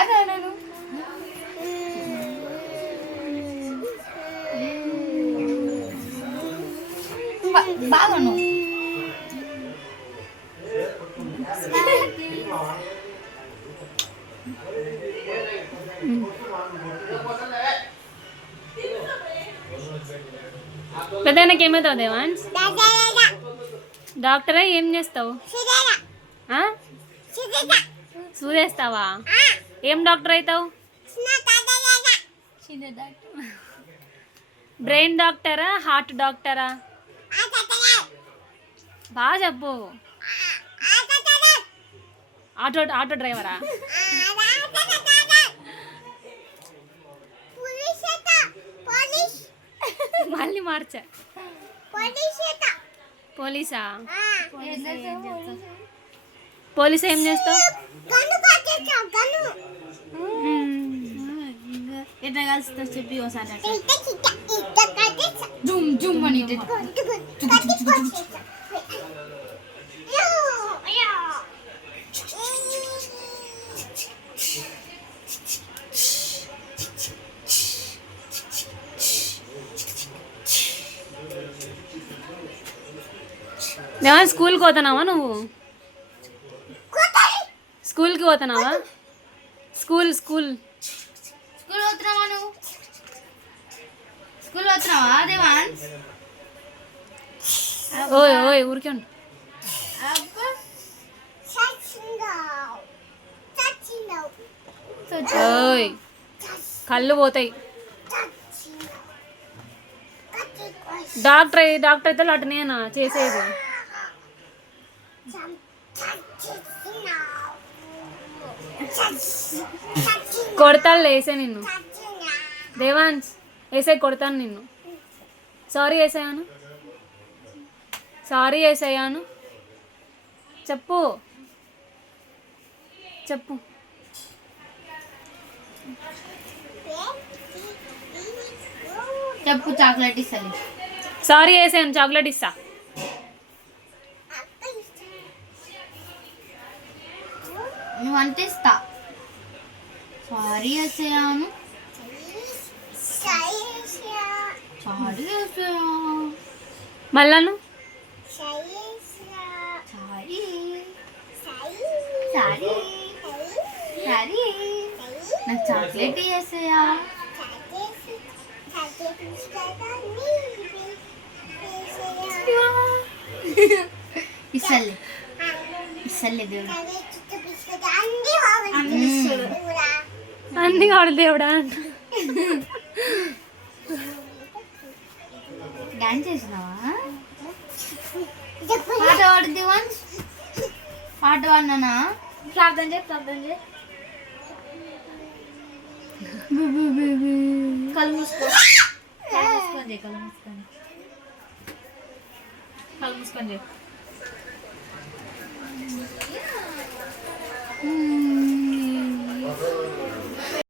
అదే నేను బాగా నువ్వు పెద్దనకి ఏమవుతావు దేవాన్స్? డాక్టరా? ఏం చేస్తావు? సూదేస్తావా? ఏం డాక్టర్ అవుతావు? బ్రెయిన్ డాక్టరా, హార్ట్ డాక్టరా? బాగా చెప్పు. ఆటో డ్రైవరా? మళ్ళీ మార్చా. పోలీసా? పోలీస్ ఏం చేస్తావు? ఎట్లా కలుస్తా చెప్పి ఒకసారి జూమ్ జూమ్ అని దేవన్ స్కూల్కి పోతున్నావా నువ్వు? స్కూల్కి పోతున్నావా? స్కూల్ స్కూల్ పోతున్నావా నువ్వు? స్కూల్ పోతున్నావా దేవాన్? ఓయ్ ఓయ్ ఊరికే ఉండు. ఓయ్ కళ్ళు పోతాయి. డాక్టర్ అయితే అటనేనా చేసేది? కొడతాను వేసే నిన్ను. దేవాన్స్ వేసే కొడతాను నిన్ను. సారీ వేసాను, సారీ వేసాను. చెప్పు చెప్పు. చెప్పు చాక్లెట్ ఇస్తాను. సారీ వేసాను, చాక్లెట్ ఇస్తా. నువ్వు అంటే ఇస్తా. సారీ వేసాను, సారీ వేసా మళ్ళాను సారీ సారీ సారీ నాకు చాక్లెట్ వేసాయా? ఇస్తలే ఇస్తలే దేవుడు అన్ని కాడు దేవుడా. డాన్స్ చేసినావా? పాట పాడుద్ది వన్స్. పాట పాడినా? ప్రార్థన చేయి, ప్రార్థన చేయి. కళ్ళు మూసుకో, కళ్ళు మూసుకొని చేయి, కళ్ళు మూసుకొని చేయి.